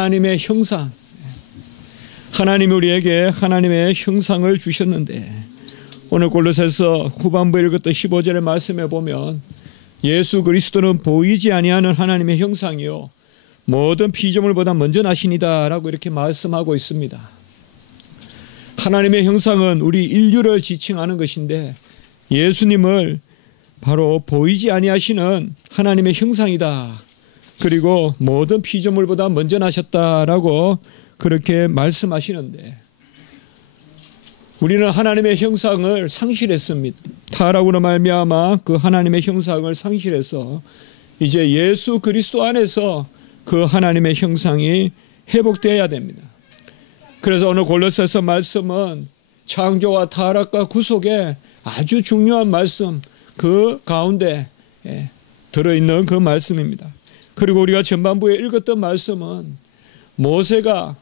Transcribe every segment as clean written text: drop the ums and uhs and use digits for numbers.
하나님의 형상, 하나님이 우리에게 하나님의 형상을 주셨는데, 오늘 골로새서 후반부에 읽었던 15절의 말씀에 보면 예수 그리스도는 보이지 아니하는 하나님의 형상이요 모든 피조물보다 먼저 나시니다 라고 이렇게 말씀하고 있습니다. 하나님의 형상은 우리 인류를 지칭하는 것인데, 예수님을 바로 보이지 아니하시는 하나님의 형상이다, 그리고 모든 피조물보다 먼저 나셨다라고 그렇게 말씀하시는데, 우리는 하나님의 형상을 상실했습니다. 타락으로 말미암아 그 하나님의 형상을 상실해서 이제 예수 그리스도 안에서 그 하나님의 형상이 회복되어야 됩니다. 그래서 오늘 골로새서 말씀은 창조와 타락과 구속의 아주 중요한 말씀, 그 가운데 들어있는 그 말씀입니다. 그리고 우리가 전반부에 읽었던 말씀은 모세가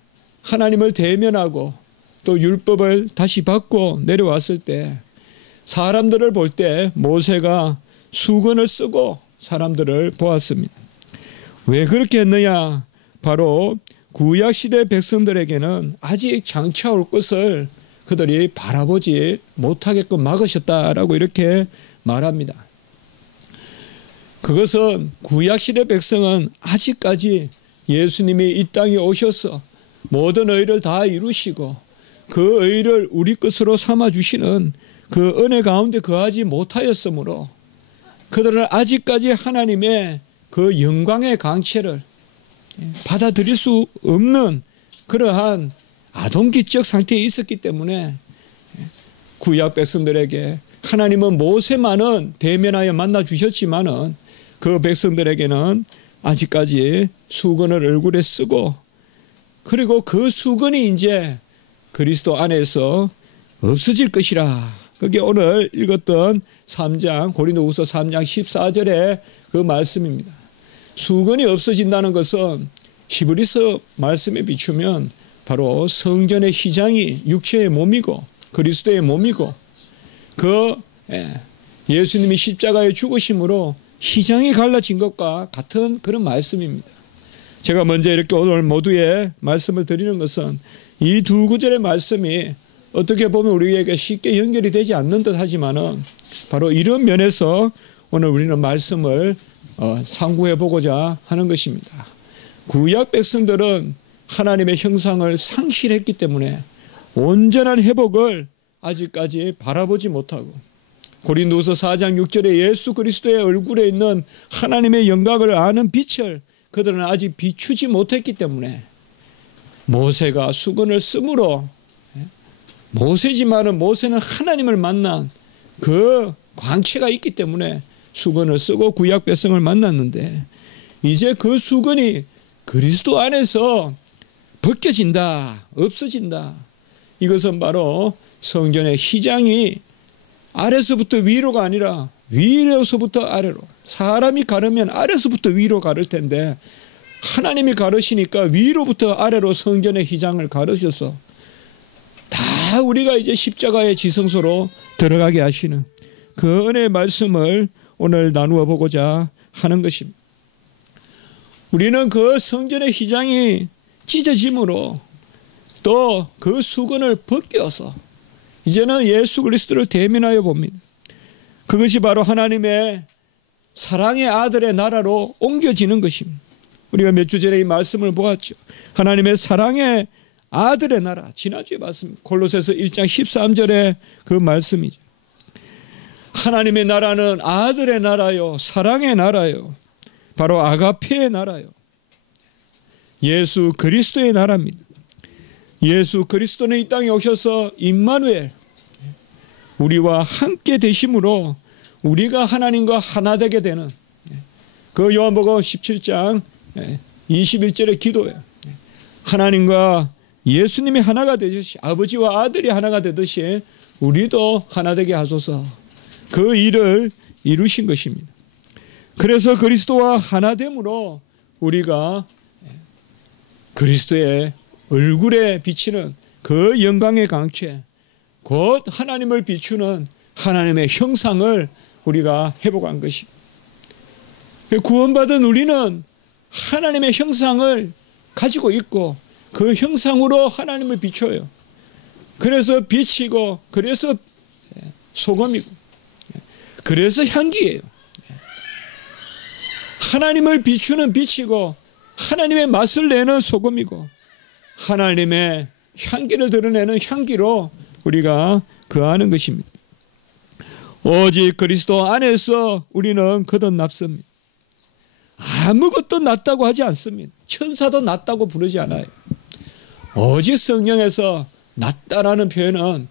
하나님을 대면하고 또 율법을 다시 받고 내려왔을 때 사람들을 볼 때 모세가 수건을 쓰고 사람들을 보았습니다. 왜 그렇게 했느냐? 바로 구약시대 백성들에게는 아직 장차 올 것을 그들이 바라보지 못하게끔 막으셨다라고 이렇게 말합니다. 그것은 구약시대 백성은 아직까지 예수님이 이 땅에 오셔서 모든 의를 다 이루시고 그 의를 우리 것으로 삼아주시는 그 은혜 가운데 거하지 못하였으므로 그들은 아직까지 하나님의 그 영광의 강체를 받아들일 수 없는 그러한 아동기적 상태에 있었기 때문에 구약 백성들에게 하나님은 모세만은 대면하여 만나 주셨지만은 그 백성들에게는 아직까지 수건을 얼굴에 쓰고, 그리고 그 수건이 이제 그리스도 안에서 없어질 것이라. 그게 오늘 읽었던 3장 고린도후서 3장 14절의 그 말씀입니다. 수건이 없어진다는 것은 히브리서 말씀에 비추면 바로 성전의 휘장이 육체의 몸이고 그리스도의 몸이고, 그 예수님이 십자가에 죽으심으로 휘장이 갈라진 것과 같은 그런 말씀입니다. 제가 먼저 이렇게 오늘 모두의 말씀을 드리는 것은 이 두 구절의 말씀이 어떻게 보면 우리에게 쉽게 연결이 되지 않는 듯 하지만은 바로 이런 면에서 오늘 우리는 말씀을 상고해 보고자 하는 것입니다. 구약 백성들은 하나님의 형상을 상실했기 때문에 온전한 회복을 아직까지 바라보지 못하고, 고린도후서 4장 6절에 예수 그리스도의 얼굴에 있는 하나님의 영광을 아는 빛을 그들은 아직 비추지 못했기 때문에 모세가 수건을 쓰므로, 모세지만은 모세는 하나님을 만난 그 광채가 있기 때문에 수건을 쓰고 구약 백성을 만났는데, 이제 그 수건이 그리스도 안에서 벗겨진다, 없어진다. 이것은 바로 성전의 휘장이 아래서부터 위로가 아니라 위로서부터 아래로, 사람이 가르면 아래서부터 위로 가를 텐데 하나님이 가르시니까 위로부터 아래로 성전의 휘장을 가르셔서 다 우리가 이제 십자가의 지성소로 들어가게 하시는 그 은혜의 말씀을 오늘 나누어 보고자 하는 것입니다. 우리는 그 성전의 휘장이 찢어짐으로 또 그 수건을 벗겨서 이제는 예수 그리스도를 대면하여 봅니다. 그것이 바로 하나님의 사랑의 아들의 나라로 옮겨지는 것입니다. 우리가 몇 주 전에 이 말씀을 보았죠. 하나님의 사랑의 아들의 나라, 지난주에 봤습니다. 골로새서 1장 13절의 그 말씀이죠. 하나님의 나라는 아들의 나라요, 사랑의 나라요, 바로 아가페의 나라요, 예수 그리스도의 나라입니다. 예수 그리스도는 이 땅에 오셔서 임마누엘, 우리와 함께 되심으로 우리가 하나님과 하나 되게 되는 그 요한복음 17장 21절의 기도예요. 하나님과 예수님이 하나가 되듯이, 아버지와 아들이 하나가 되듯이 우리도 하나 되게 하소서, 그 일을 이루신 것입니다. 그래서 그리스도와 하나됨으로 우리가 그리스도의 얼굴에 비치는 그 영광의 강체, 곧 하나님을 비추는 하나님의 형상을 우리가 회복한 것입니다. 구원받은 우리는 하나님의 형상을 가지고 있고 그 형상으로 하나님을 비춰요. 그래서 빛이고 그래서 소금이고 그래서 향기예요. 하나님을 비추는 빛이고 하나님의 맛을 내는 소금이고 하나님의 향기를 드러내는 향기로 우리가 거하는 것입니다. 오직 그리스도 안에서 우리는 거듭났습니다. 아무것도 낫다고 하지 않습니다. 천사도 낫다고 부르지 않아요. 오직 성령에서 낫다라는 표현은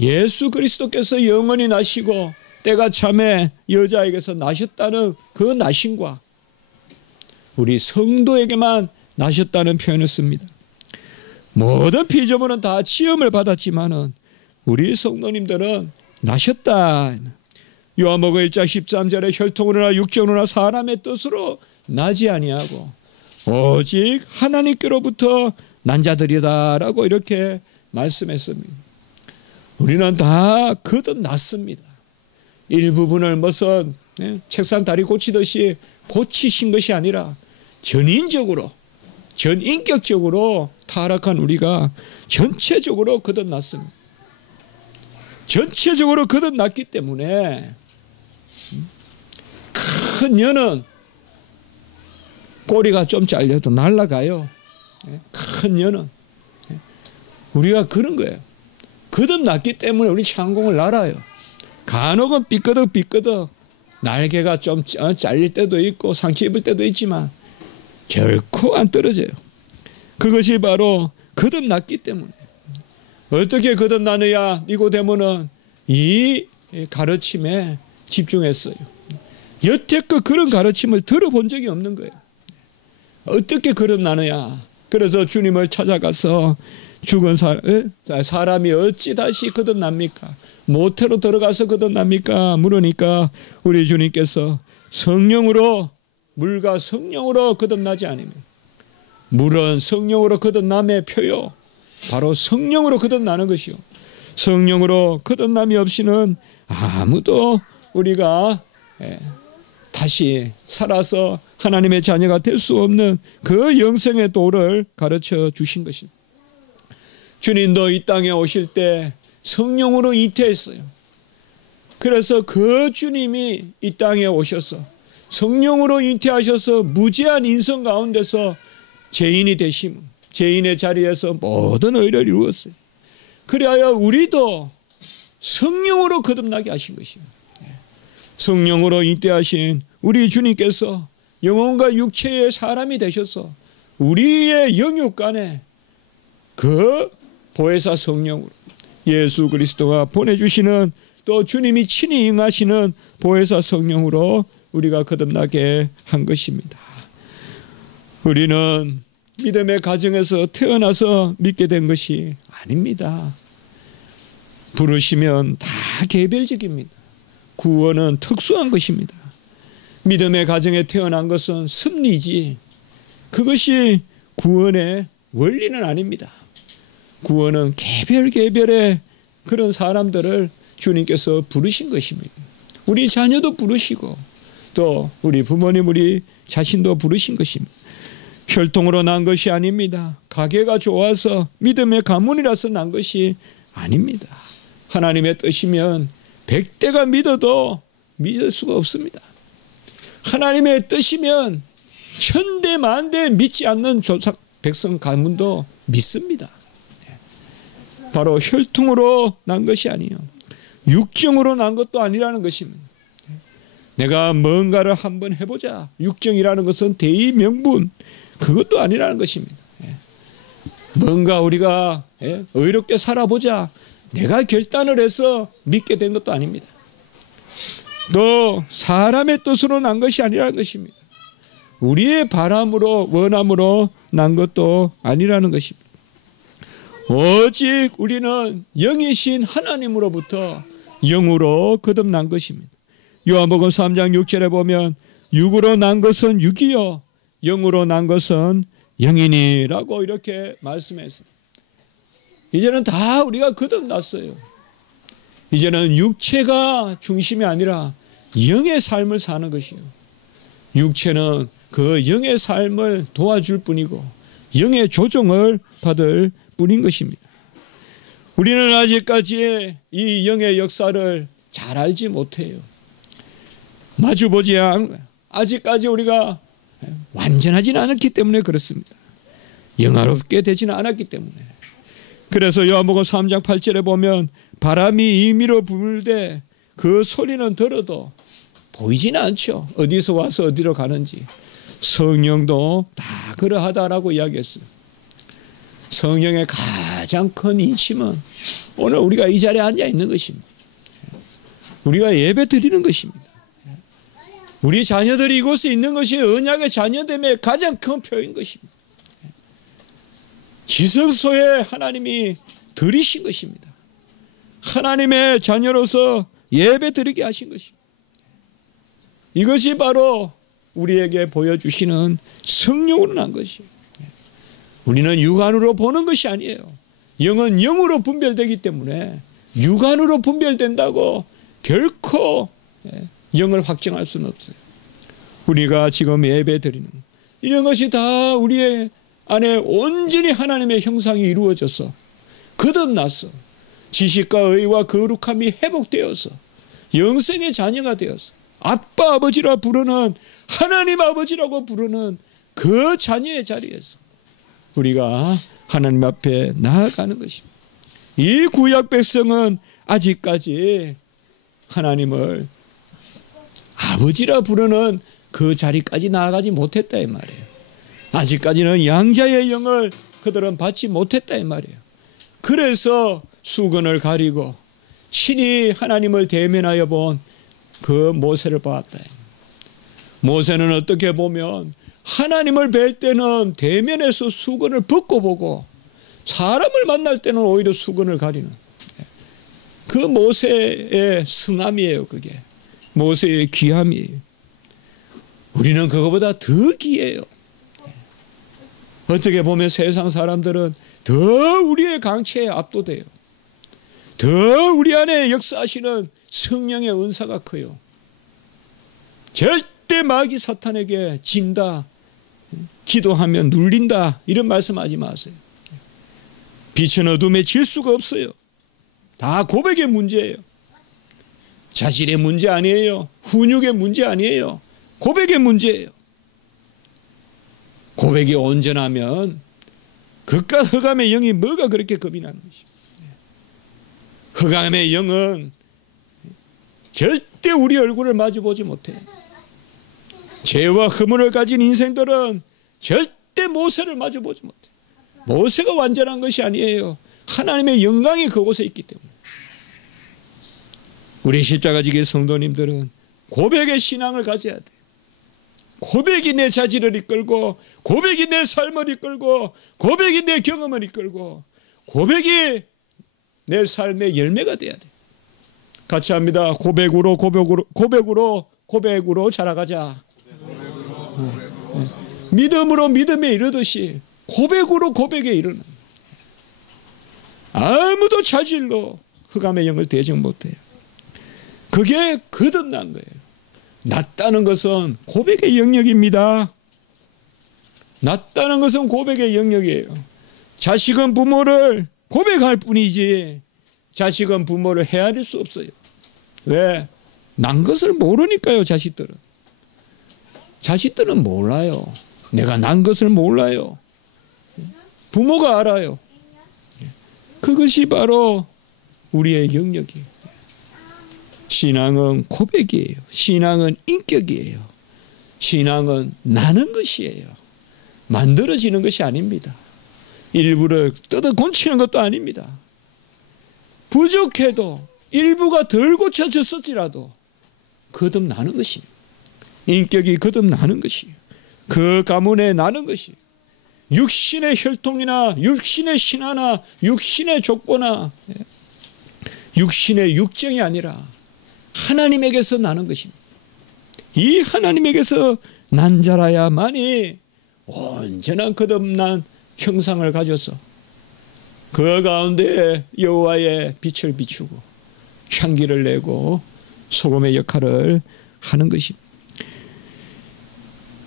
예수 그리스도께서 영원히 나시고 때가 참에 여자에게서 나셨다는 그 나심과 우리 성도에게만 나셨다는 표현을 씁니다. 모든 피조물은 다 시험을 받았지만은 우리 성도님들은 나셨다. 요한복음 1장 13절에 혈통으로나 육정으로나 사람의 뜻으로 나지 아니하고 오직 하나님께로부터 난 자들이다라고 이렇게 말씀했습니다. 우리는 다 거듭났습니다. 일부분을 무슨 책상 다리 고치듯이 고치신 것이 아니라 전인적으로 전인격적으로 타락한 우리가 전체적으로 거듭났습니다. 전체적으로 거듭났기 때문에 큰 연은 꼬리가 좀 잘려도 날아가요. 큰 연은 우리가 그런 거예요. 거듭났기 때문에 우리 창공을 날아요. 간혹은 삐끄덕 날개가 좀 잘릴 때도 있고 상처 입을 때도 있지만 결코 안 떨어져요. 그것이 바로 거듭났기 때문에. 어떻게 거듭나느냐? 니고데모는 이 가르침에 집중했어요. 여태껏 그런 가르침을 들어본 적이 없는 거예요. 어떻게 거듭나느냐? 그래서 주님을 찾아가서 죽은 사람이 어찌 다시 거듭납니까? 모태로 들어가서 거듭납니까? 물으니까 우리 주님께서 성령으로 물과 성령으로 거듭나지 않으면 물은 성령으로 거듭남의 표요. 바로 성령으로 거듭나는 것이요. 성령으로 거듭남이 없이는 아무도 우리가 다시 살아서 하나님의 자녀가 될 수 없는 그 영생의 도를 가르쳐 주신 것입니다. 주님도 이 땅에 오실 때 성령으로 잉태했어요. 그래서 그 주님이 이 땅에 오셔서 성령으로 잉태하셔서 무제한 인성 가운데서 죄인이 되심, 죄인의 자리에서 모든 의를 이루었어요. 그리하여 우리도 성령으로 거듭나게 하신 것이에요. 성령으로 잉태하신 우리 주님께서 영혼과 육체의 사람이 되셔서 우리의 영육간에 그 보혜사 성령으로 예수 그리스도가 보내주시는 또 주님이 친히 응하시는 보혜사 성령으로 우리가 거듭나게 한 것입니다. 우리는 믿음의 가정에서 태어나서 믿게 된 것이 아닙니다. 부르시면 다 개별적입니다. 구원은 특수한 것입니다. 믿음의 가정에 태어난 것은 섭리지 그것이 구원의 원리는 아닙니다. 구원은 개별의 그런 사람들을 주님께서 부르신 것입니다. 우리 자녀도 부르시고 또 우리 부모님 우리 자신도 부르신 것입니다. 혈통으로 난 것이 아닙니다. 가계가 좋아서 믿음의 가문이라서 난 것이 아닙니다. 하나님의 뜻이면 100대가 믿어도 믿을 수가 없습니다. 하나님의 뜻이면 1000대 만대 믿지 않는 조상 백성 가문도 믿습니다. 바로 혈통으로 난 것이 아니에요. 육정으로 난 것도 아니라는 것입니다. 내가 뭔가를 한번 해보자. 육정이라는 것은 대의 명분 그것도 아니라는 것입니다. 뭔가 우리가 의롭게 살아보자. 내가 결단을 해서 믿게 된 것도 아닙니다. 또 사람의 뜻으로 난 것이 아니라는 것입니다. 우리의 바람으로 원함으로 난 것도 아니라는 것입니다. 오직 우리는 영이신 하나님으로부터 영으로 거듭난 것입니다. 요한복음 3장 6절에 보면 육으로 난 것은 육이요 영으로 난 것은 영이니라고 이렇게 말씀했어요. 이제는 다 우리가 거듭났어요. 이제는 육체가 중심이 아니라 영의 삶을 사는 것이요. 육체는 그 영의 삶을 도와줄 뿐이고 영의 조정을 받을 뿐인 것입니다. 우리는 아직까지 이 영의 역사를 잘 알지 못해요. 마주보지 않고 아직까지 우리가 완전하지는 않았기 때문에 그렇습니다. 영화롭게 되지는 않았기 때문에. 그래서 요한복음 3장 8절에 보면 바람이 임의로 불되 그 소리는 들어도 보이지는 않죠. 어디서 와서 어디로 가는지. 성령도 다 그러하다라고 이야기했어요. 성령의 가장 큰 인심은 오늘 우리가 이 자리에 앉아 있는 것입니다. 우리가 예배 드리는 것입니다. 우리 자녀들이 이곳에 있는 것이 언약의 자녀됨의 가장 큰 표인 것입니다. 지성소에 하나님이 들이신 것입니다. 하나님의 자녀로서 예배 드리게 하신 것입니다. 이것이 바로 우리에게 보여주시는 성령으로 난 것이에요. 우리는 육안으로 보는 것이 아니에요. 영은 영으로 분별되기 때문에 육안으로 분별된다고 결코 영을 확정할 수는 없어요. 우리가 지금 예배 드리는 이런 것이 다 우리의 안에 온전히 하나님의 형상이 이루어져서 거듭났어. 지식과 의와 거룩함이 회복되어서 영생의 자녀가 되어서 아빠 아버지라 부르는 하나님 아버지라고 부르는 그 자녀의 자리에서 우리가 하나님 앞에 나아가는 것입니다. 이 구약 백성은 아직까지 하나님을 아버지라 부르는 그 자리까지 나아가지 못했다 이 말이에요. 아직까지는 양자의 영을 그들은 받지 못했다 이 말이에요. 그래서 수건을 가리고 친히 하나님을 대면하여 본 그 모세를 보았다. 모세는 어떻게 보면 하나님을 뵐 때는 대면에서 수건을 벗고 보고 사람을 만날 때는 오히려 수건을 가리는 그 모세의 성함이에요. 그게 모세의 귀함이에요. 우리는 그거보다 더 귀해요. 어떻게 보면 세상 사람들은 더 우리의 강체에 압도돼요. 더 우리 안에 역사하시는 성령의 은사가 커요. 절대 마귀 사탄에게 진다, 기도하면 눌린다 이런 말씀하지 마세요. 빛은 어둠에 질 수가 없어요. 다 고백의 문제예요. 자질의 문제 아니에요. 훈육의 문제 아니에요. 고백의 문제예요. 고백이 온전하면 극과 흑암의 영이 뭐가 그렇게 겁이 나는 것입니다. 흑암의 영은 절대 우리 얼굴을 마주보지 못해요. 죄와 허물을 가진 인생들은 절대 모세를 마주보지 못해요. 모세가 완전한 것이 아니에요. 하나님의 영광이 그곳에 있기 때문에. 우리 십자가지기 성도님들은 고백의 신앙을 가져야 돼요. 고백이 내 자질을 이끌고 고백이 내 삶을 이끌고 고백이 내 경험을 이끌고 고백이 내 삶의 열매가 돼야 돼. 같이 합니다. 고백으로 자라가자. 믿음으로 믿음에 이르듯이 고백으로 고백에 이르는. 아무도 자질로 흑암의 영을 대적 못해요. 그게 거듭난 거예요. 낫다는 것은 고백의 영역입니다. 낫다는 것은 고백의 영역이에요. 자식은 부모를 고백할 뿐이지 자식은 부모를 헤아릴 수 없어요. 왜? 난 것을 모르니까요. 자식들은 몰라요. 내가 난 것을 몰라요. 부모가 알아요. 그것이 바로 우리의 영역이에요. 신앙은 고백이에요. 신앙은 인격이에요. 신앙은 나는 것이에요. 만들어지는 것이 아닙니다. 일부를 뜯어 고치는 것도 아닙니다. 부족해도 일부가 덜 고쳐졌을지라도 거듭나는 것입니다. 인격이 거듭나는 것이에요. 그 가문에 나는 것이에요. 육신의 혈통이나 육신의 신화나 육신의 족보나 육신의 육정이 아니라 하나님에게서 나는 것입니다. 이 하나님에게서 난 자라야만이 온전한 거듭난 형상을 가져서 그 가운데 여호와의 빛을 비추고 향기를 내고 소금의 역할을 하는 것입니다.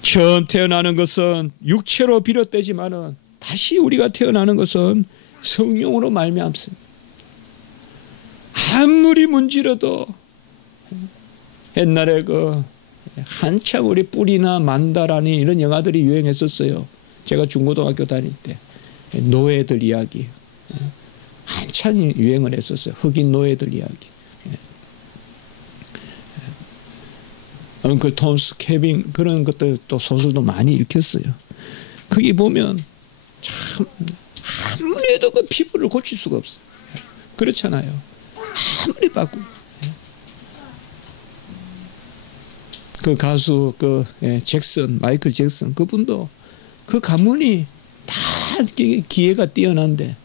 처음 태어나는 것은 육체로 비롯되지만은 다시 우리가 태어나는 것은 성령으로 말미암습니다. 아무리 문지러도 옛날에 한참 우리 뿌리나 만다라니 이런 영화들이 유행했었어요. 제가 중고등학교 다닐 때 노예들 이야기 한참 유행을 했었어요. 흑인 노예들 이야기. 엉클 톰스 케빈 그런 것들 또 소설도 많이 읽혔어요. 거기 보면 참 아무리 해도 그 피부를 고칠 수가 없어요. 그렇잖아요. 아무리 바꾸고. 그 가수 잭슨, 마이클 잭슨 그분도 그 가문이 다 기회가 뛰어난데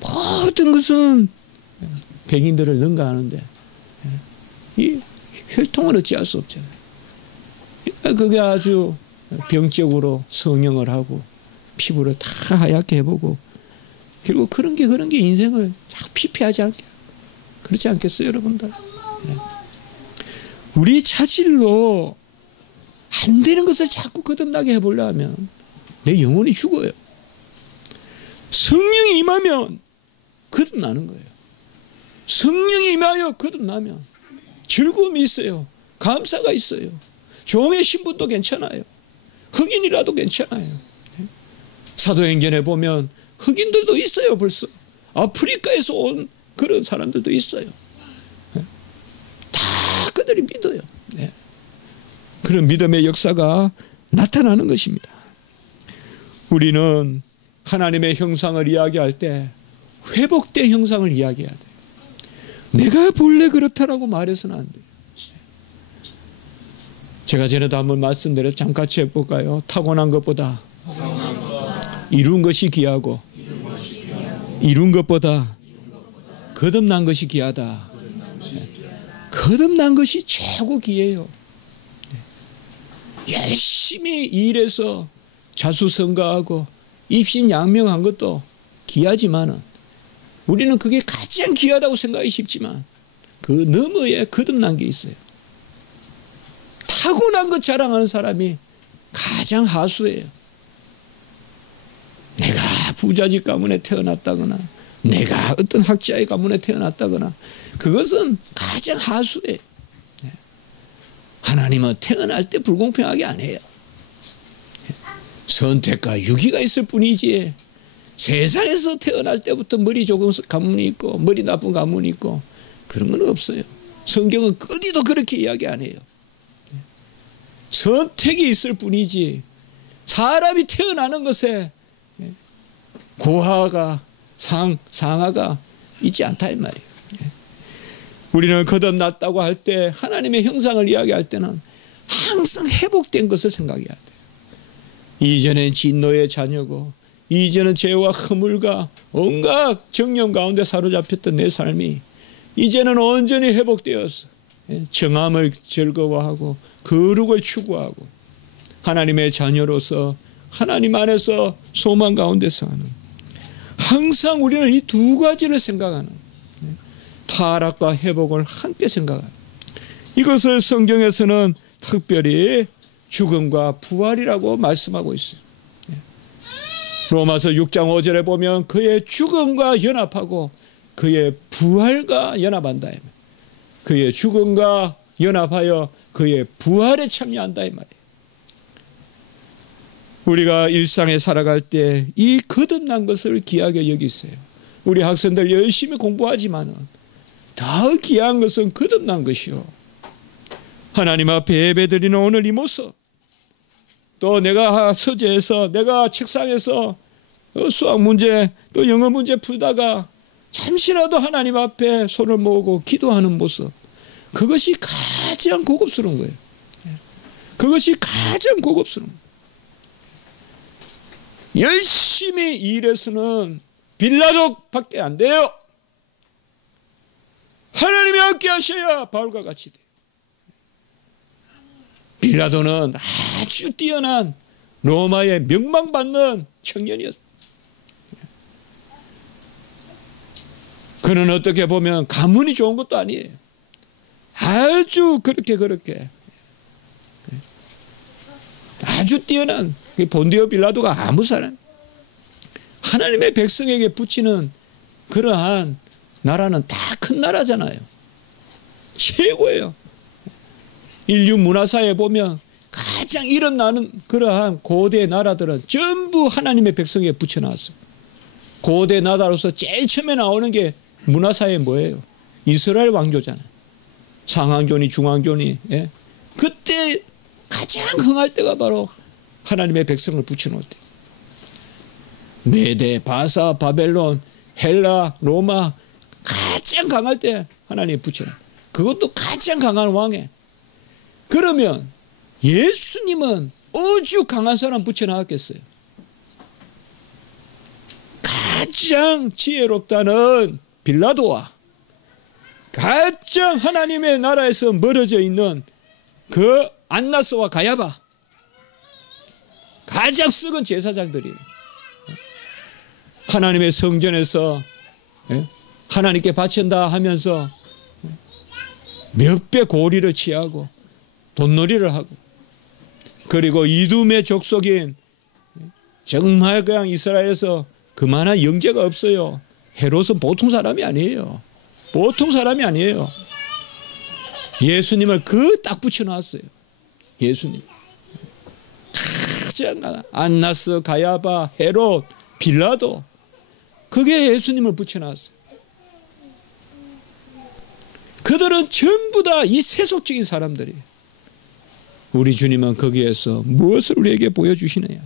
모든 것은 백인들을 능가하는데 이 혈통을 어찌할 수 없잖아요. 그게 아주 병적으로 성형을 하고 피부를 다 하얗게 해보고 결국 그런 게 인생을 자꾸 피폐하지 않게 그렇지 않겠어요, 여러분들? 우리 차질로 안 되는 것을 자꾸 거듭나게 해보려 하면 내 영혼이 죽어요. 성령이 임하면 거듭나는 거예요. 성령이 임하여 거듭나면 즐거움이 있어요. 감사가 있어요. 종의 신분도 괜찮아요. 흑인이라도 괜찮아요. 사도행전에 보면 흑인들도 있어요. 벌써 아프리카에서 온 그런 사람들도 있어요. 다 그들이 믿어요. 그런 믿음의 역사가 나타나는 것입니다. 우리는 하나님의 형상을 이야기할 때 회복된 형상을 이야기해야 돼요. 내가 본래 그렇다라고 말해서는 안 돼요. 제가 전에도 한번 말씀드렸죠. 잠깐 같이 해볼까요? 타고난 것보다 이룬 것이 귀하고 이룬 것보다 거듭난 것이 귀하다. 거듭난 것이 최고 귀해요. 열심히 일해서 자수성가하고 입신양명한 것도 귀하지만은 우리는 그게 가장 귀하다고 생각하기 쉽지만 그 너머에 거듭난 게 있어요. 타고난 것 자랑하는 사람이 가장 하수예요. 내가 부자집 가문에 태어났다거나 내가 어떤 학자의 가문에 태어났다거나 그것은 가장 하수예요. 하나님은 태어날 때 불공평하게 안 해요. 선택과 유기가 있을 뿐이지 세상에서 태어날 때부터 머리 좋은 가문이 있고 머리 나쁜 가문이 있고 그런 건 없어요. 성경은 어디도 그렇게 이야기 안 해요. 선택이 있을 뿐이지 사람이 태어나는 것에 고하가 상하가 있지 않다 이 말이에요. 우리는 거듭났다고 할 때 하나님의 형상을 이야기할 때는 항상 회복된 것을 생각해야 돼요. 이전엔 진노의 자녀고 이전은 죄와 허물과 온갖 정념 가운데 사로잡혔던 내 삶이 이제는 온전히 회복되어서 정함을 즐거워하고 거룩을 추구하고 하나님의 자녀로서 하나님 안에서 소망 가운데 사는 항상 우리는 이 두 가지를 생각하는 타락과 회복을 함께 생각하는 이것을 성경에서는 특별히 죽음과 부활이라고 말씀하고 있어요. 로마서 6장 5절에 보면 그의 죽음과 연합하고 그의 부활과 연합한다. 그의 죽음과 연합하여 그의 부활에 참여한다 이 말이에요. 우리가 일상에 살아갈 때 이 거듭난 것을 귀하게 여기세요. 우리 학생들 열심히 공부하지만은 더 귀한 것은 거듭난 것이요. 하나님 앞에 예배드리는 오늘 이 모습 또 내가 서재에서 내가 책상에서 수학 문제 또 영어 문제 풀다가 잠시라도 하나님 앞에 손을 모으고 기도하는 모습 그것이 가장 고급스러운 거예요. 그것이 가장 고급스러운 거예요. 열심히 일해서는 빌라도밖에 안 돼요. 하나님이 함께 하셔야 바울과 같이 돼요. 빌라도는 아주 뛰어난 로마의 명망받는 청년이었어요. 그는 어떻게 보면 가문이 좋은 것도 아니에요. 아주 그렇게 아주 뛰어난 본디오 빌라도가 아무 사람 하나님의 백성에게 붙이는 그러한 나라는 다 큰 나라잖아요. 최고예요. 인류 문화사에 보면 가장 이름 나는 그러한 고대 나라들은 전부 하나님의 백성에게 붙여놨어요. 고대 나라로서 제일 처음에 나오는 게 문화사에 뭐예요? 이스라엘 왕조잖아요. 상왕조니 중왕조니. 예? 그때 가장 흥할 때가 바로 하나님의 백성을 붙여놓을 때. 메대, 바사, 바벨론, 헬라, 로마 가장 강할 때 하나님이 붙여놔. 그것도 가장 강한 왕에. 그러면 예수님은 어주 강한 사람 붙여놨겠어요? 가장 지혜롭다는 빌라도와 가장 하나님의 나라에서 멀어져 있는 그 안나스와 가야바, 가장 썩은 제사장들이에요. 하나님의 성전에서 하나님께 바친다 하면서 몇 배 고리를 취하고 돈놀이를 하고, 그리고 이두메 족속인 정말 그냥 이스라엘에서 그만한 영제가 없어요. 헤롯은 보통 사람이 아니에요. 보통 사람이 아니에요. 예수님을 그 딱 붙여놨어요. 예수님. 가장 안나스, 가야바, 헤롯, 빌라도, 그게 예수님을 붙여놨어요. 그들은 전부 다 이 세속적인 사람들이에요. 우리 주님은 거기에서 무엇을 우리에게 보여주시느냐?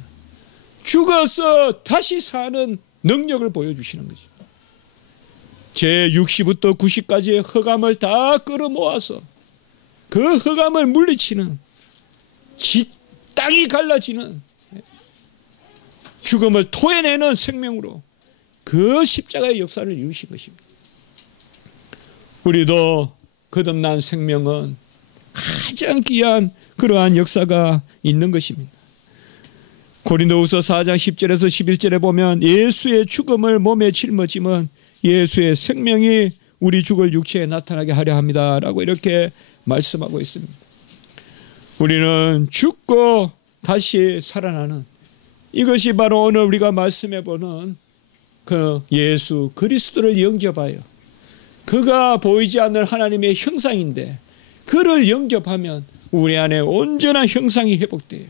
죽어서 다시 사는 능력을 보여주시는 거죠. 제60부터 90까지의 흑암을 다 끌어모아서 그 흑암을 물리치는, 땅이 갈라지는, 죽음을 토해내는 생명으로 그 십자가의 역사를 이루신 것입니다. 우리도 거듭난 생명은 가장 귀한 그러한 역사가 있는 것입니다. 고린도후서 4장 10절에서 11절에 보면 예수의 죽음을 몸에 짊어짐은 예수의 생명이 우리 죽을 육체에 나타나게 하려 합니다 라고 이렇게 말씀하고 있습니다. 우리는 죽고 다시 살아나는, 이것이 바로 오늘 우리가 말씀해 보는 그 예수 그리스도를 영접하여, 그가 보이지 않는 하나님의 형상인데 그를 영접하면 우리 안에 온전한 형상이 회복돼요.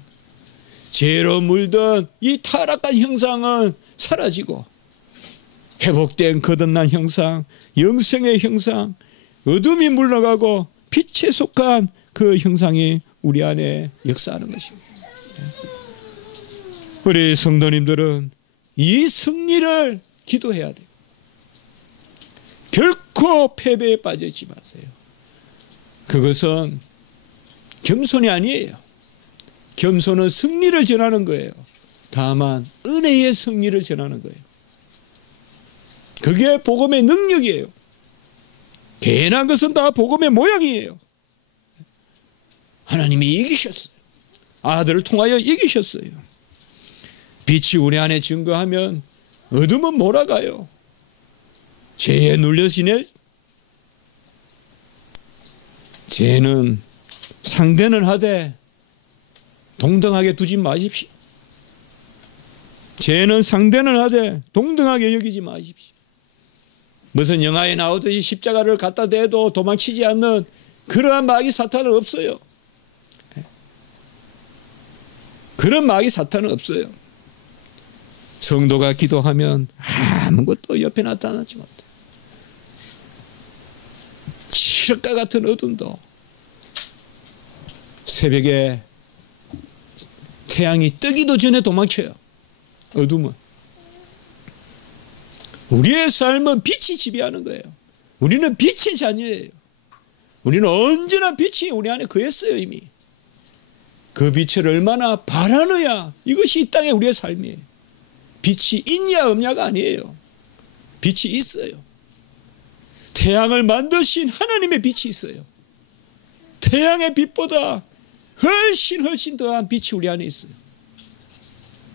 죄로 물든 이 타락한 형상은 사라지고 회복된 거듭난 형상, 영생의 형상, 어둠이 물러가고 빛에 속한 그 형상이 우리 안에 역사하는 것입니다. 우리 성도님들은 이 승리를 기도해야 돼요. 결코 패배에 빠지지 마세요. 그것은 겸손이 아니에요. 겸손은 승리를 전하는 거예요. 다만 은혜의 승리를 전하는 거예요. 그게 복음의 능력이에요. 괜한 것은 다 복음의 모양이에요. 하나님이 이기셨어요. 아들을 통하여 이기셨어요. 빛이 우리 안에 증거하면 어둠은 몰아가요. 죄에 눌려지네. 죄는 상대는 하되 동등하게 두지 마십시오. 죄는 상대는 하되 동등하게 여기지 마십시오. 무슨 영화에 나오듯이 십자가를 갖다 대도 도망치지 않는 그러한 마귀 사탄은 없어요. 그런 마귀 사탄은 없어요. 성도가 기도하면 아무것도 옆에 나타나지 못해. 칠흑과 같은 어둠도 새벽에 태양이 뜨기도 전에 도망쳐요. 어둠은. 우리의 삶은 빛이 지배하는 거예요. 우리는 빛의 자녀예요. 우리는 언제나 빛이 우리 안에 거했어요. 이미. 그 빛을 얼마나 바라느냐, 이것이 이 땅의 우리의 삶이에요. 빛이 있냐 없냐가 아니에요. 빛이 있어요. 태양을 만드신 하나님의 빛이 있어요. 태양의 빛보다 훨씬 더한 빛이 우리 안에 있어요.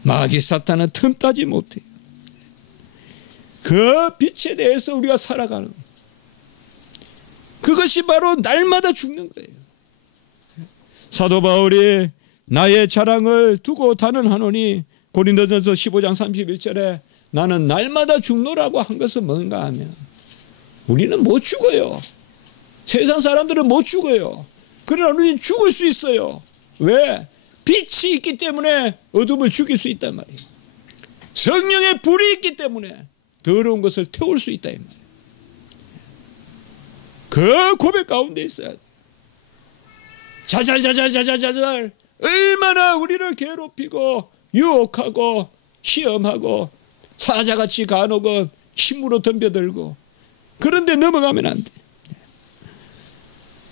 마귀 사탄은 틈타지 못해요. 그 빛에 대해서 우리가 살아가는, 그것이 바로 날마다 죽는 거예요. 사도 바울이 나의 자랑을 두고 단언하노니 고린도전서 15장 31절에 나는 날마다 죽노라고 한 것은 뭔가 하면 우리는 못 죽어요. 세상 사람들은 못 죽어요. 그러나 우리는 죽을 수 있어요. 왜? 빛이 있기 때문에 어둠을 죽일 수 있단 말이에요. 성령의 불이 있기 때문에 더러운 것을 태울 수 있다 이 말이에요. 그 고백 가운데 있어야 돼. 자잘자잘자잘자잘 얼마나 우리를 괴롭히고 유혹하고 시험하고 사자같이 간혹은 힘으로 덤벼들고 그런데 넘어가면 안 돼.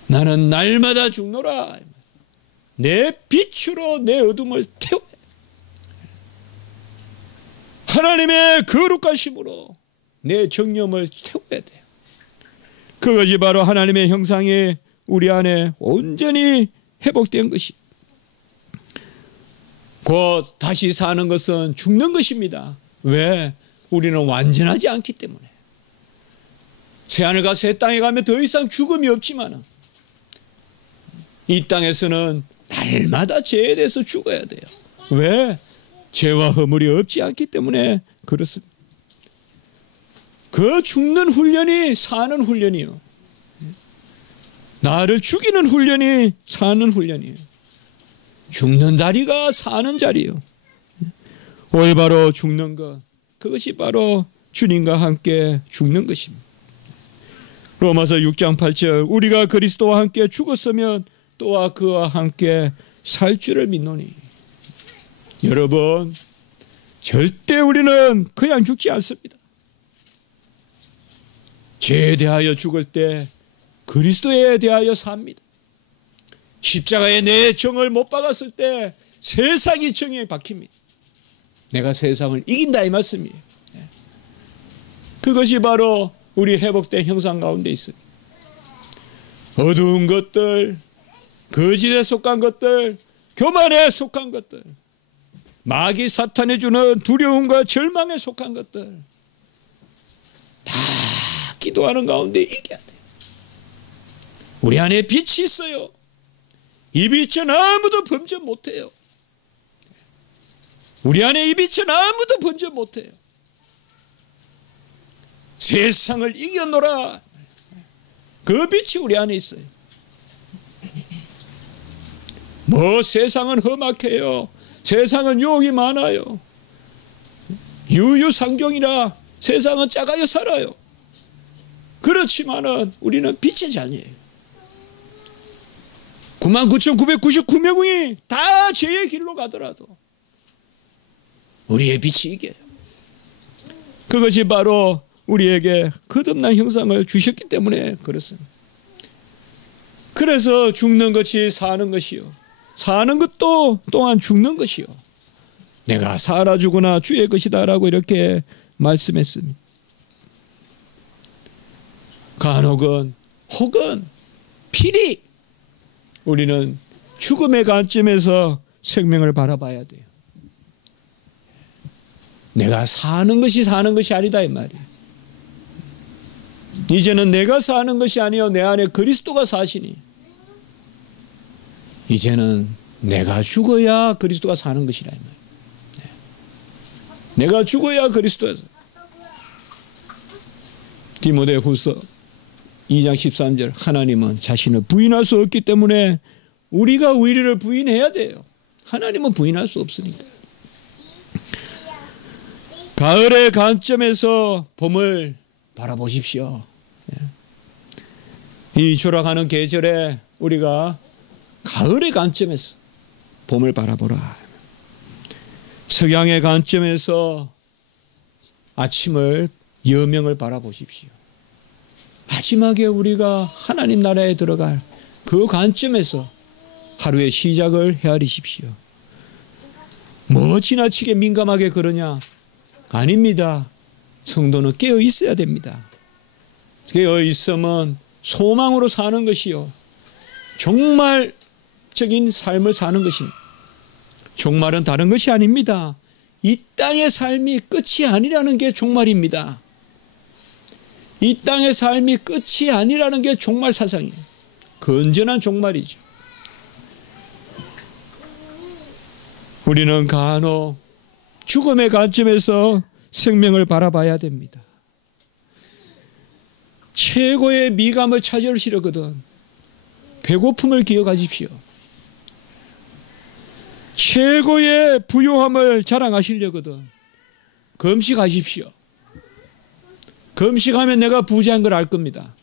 나는 날마다 죽노라. 내 빛으로 내 어둠을 태워. 하나님의 거룩하심으로 내 정념을 태워야 돼요. 그것이 바로 하나님의 형상이 우리 안에 온전히 회복된 것이. 곧 다시 사는 것은 죽는 것입니다. 왜? 우리는 완전하지 않기 때문에. 새하늘과 새 땅에 가면 더 이상 죽음이 없지만 이 땅에서는 날마다 죄에 대해서 죽어야 돼요. 왜? 죄와 허물이 없지 않기 때문에 그렇습니다. 그 죽는 훈련이 사는 훈련이요. 나를 죽이는 훈련이 사는 훈련이에요. 죽는 자리가 사는 자리요. 올바로 죽는 것, 그것이 바로 주님과 함께 죽는 것입니다. 로마서 6장 8절 우리가 그리스도와 함께 죽었으면 또한 그와 함께 살 줄을 믿노니. 여러분, 절대 우리는 그냥 죽지 않습니다. 죄에 대하여 죽을 때 그리스도에 대하여 삽니다. 십자가에 내 정을 못 박았을 때 세상이 정에 박힙니다. 내가 세상을 이긴다 이 말씀이에요. 그것이 바로 우리 회복된 형상 가운데 있습니다. 어두운 것들, 거짓에 속한 것들, 교만에 속한 것들, 마귀 사탄이 주는 두려움과 절망에 속한 것들 다 기도하는 가운데 이겨야 돼요. 우리 안에 빛이 있어요. 이 빛은 아무도 범죄 못해요. 우리 안에 이 빛은 아무도 범죄 못해요. 세상을 이겨노라. 그 빛이 우리 안에 있어요. 뭐 세상은 험악해요. 세상은 유혹이 많아요. 유유상종이라 세상은 작아요 살아요. 그렇지만은 우리는 빛의 자녀예요. 99,999명이 다 죄의 길로 가더라도 우리의 빛이 이겨요. 그것이 바로 우리에게 거듭난 형상을 주셨기 때문에 그렇습니다. 그래서 죽는 것이 사는 것이요, 사는 것도 또한 죽는 것이요, 내가 살아 죽으나 주의 것이다 라고 이렇게 말씀했습니다. 간혹은 혹은 필히 우리는 죽음의 관점에서 생명을 바라봐야 돼요. 내가 사는 것이 아니다 이 말이에요. 이제는 내가 사는 것이 아니요 내 안에 그리스도가 사시니 이제는 내가 죽어야 그리스도가 사는 것이라 이 말이에요. 내가 죽어야 그리스도가. 디모데후서 2장 13절 하나님은 자신을 부인할 수 없기 때문에 우리가 우리를 부인해야 돼요. 하나님은 부인할 수 없으니까. 가을의 관점에서 봄을 바라보십시오. 이 초락하는 계절에 우리가 가을의 관점에서 봄을 바라보라. 석양의 관점에서 아침을 여명을 바라보십시오. 마지막에 우리가 하나님 나라에 들어갈 그 관점에서 하루의 시작을 헤아리십시오. 뭐 지나치게 민감하게 그러냐? 아닙니다. 성도는 깨어 있어야 됩니다. 깨어 있으면 소망으로 사는 것이요, 종말적인 삶을 사는 것입니다. 종말은 다른 것이 아닙니다. 이 땅의 삶이 끝이 아니라는 게 종말입니다. 이 땅의 삶이 끝이 아니라는 게 종말 사상이에요. 건전한 종말이죠. 우리는 간혹 죽음의 관점에서 생명을 바라봐야 됩니다. 최고의 미감을 찾으시려거든 배고픔을 기억하십시오. 최고의 부요함을 자랑하시려거든 금식하십시오. 금식하면 내가 부자인 걸 알 겁니다.